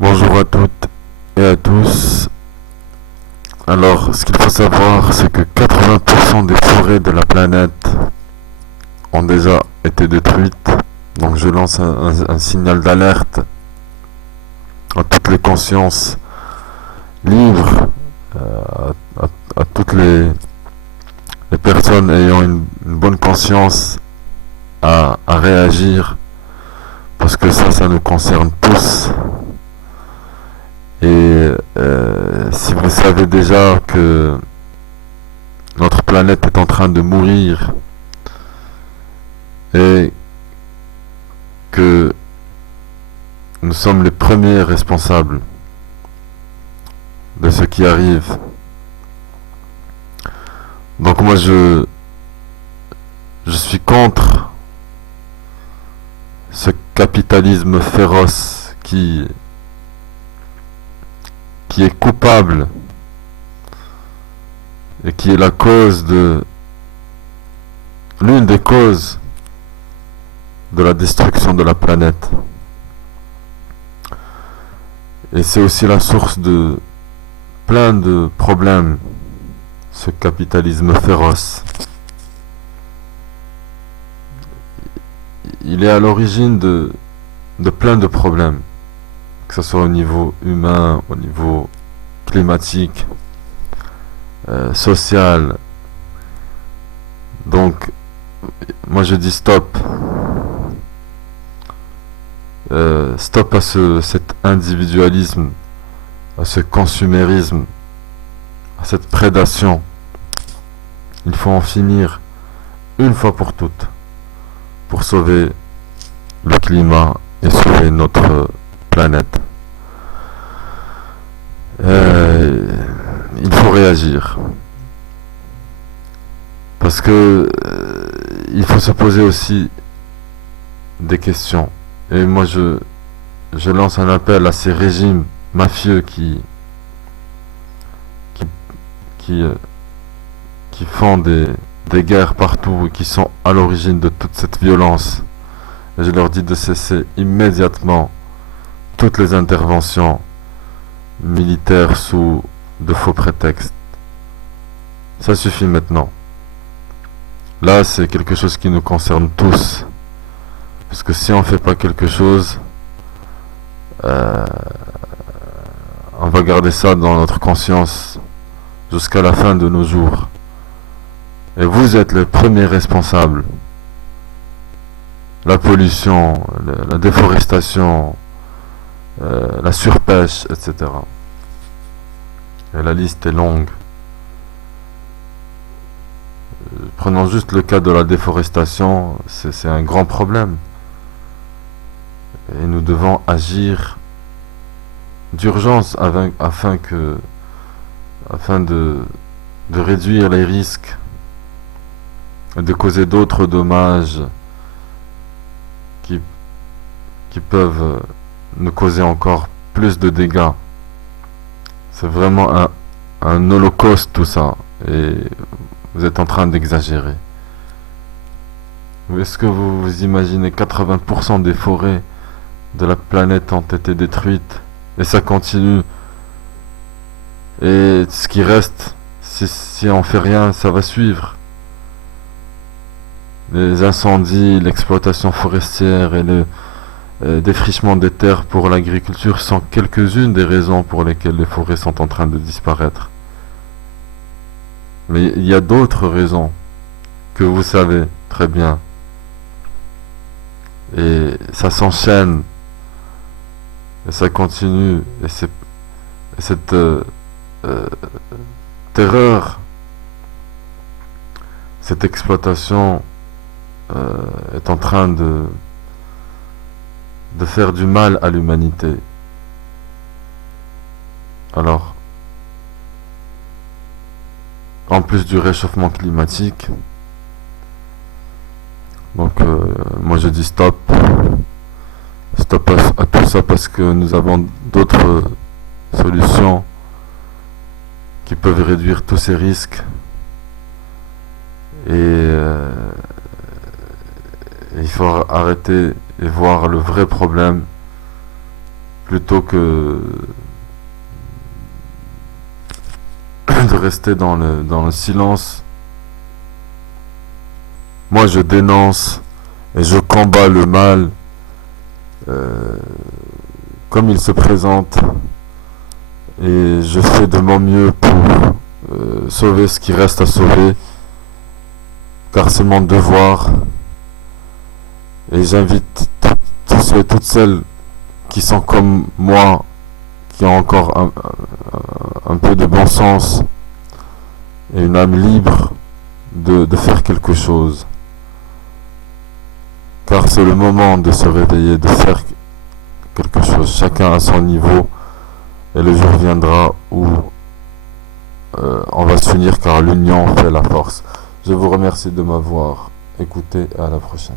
Bonjour à toutes et à tous. Alors, ce qu'il faut savoir, c'est que 80% des forêts de la planète ont déjà été détruites. Donc, je lance un signal d'alerte à toutes les consciences libres, à toutes les personnes ayant une bonne conscience à réagir, parce que ça nous concerne tous. Et si vous savez déjà que notre planète est en train de mourir et que nous sommes les premiers responsables de ce qui arrive, donc moi je suis contre ce capitalisme féroce qui est coupable et qui est la cause de l'une des causes de la destruction de la planète. Et c'est aussi la source de plein de problèmes, ce capitalisme féroce. Il est à l'origine de plein de problèmes, que ce soit au niveau humain, au niveau climatique, social. Donc, moi je dis stop. Stop à cet individualisme, à ce consumérisme, à cette prédation. Il faut en finir une fois pour toutes pour sauver le climat et sauver notre planète. Il faut réagir. Parce que il faut se poser aussi des questions. Et moi je lance un appel à ces régimes mafieux qui, qui, euh, qui font des guerres partout et qui sont à l'origine de toute cette violence. Et je leur dis de cesser immédiatement toutes les interventions militaires sous de faux prétextes. Ça suffit maintenant. Là, c'est quelque chose qui nous concerne tous. Parce que si on fait pas quelque chose, on va garder ça dans notre conscience jusqu'à la fin de nos jours. Et vous êtes les premiers responsables. La pollution, la déforestation, la surpêche, etc. Et la liste est longue. Prenons juste le cas de la déforestation, c'est un grand problème. Et nous devons agir d'urgence afin de réduire les risques et de causer d'autres dommages qui, qui peuvent nous causer encore plus de dégâts. C'est vraiment un holocauste tout ça, et vous êtes en train d'exagérer. Est-ce que vous imaginez 80% des forêts de la planète ont été détruites et ça continue, et ce qui reste, si on fait rien, ça va suivre. Les incendies, l'exploitation forestière et le défrichement des terres pour l'agriculture sont quelques-unes des raisons pour lesquelles les forêts sont en train de disparaître. Mais il y a d'autres raisons que vous savez très bien. Et ça s'enchaîne. Et ça continue. Et cette terreur, cette exploitation est en train de faire du mal à l'humanité. Alors, en plus du réchauffement climatique, donc moi je dis stop. Stop à tout ça, parce que nous avons d'autres solutions qui peuvent réduire tous ces risques. Et il faut arrêter et voir le vrai problème, plutôt que de rester dans le silence. Moi, je dénonce et je combats le mal comme il se présente, et je fais de mon mieux pour sauver ce qui reste à sauver, car c'est mon devoir. Et j'invite tous ceux et toutes celles qui sont comme moi, qui ont encore un peu de bon sens et une âme libre, de faire quelque chose. Car c'est le moment de se réveiller, de faire quelque chose, chacun à son niveau, et le jour viendra où on va s'unir, car l'union fait la force. Je vous remercie de m'avoir écouté, et à la prochaine.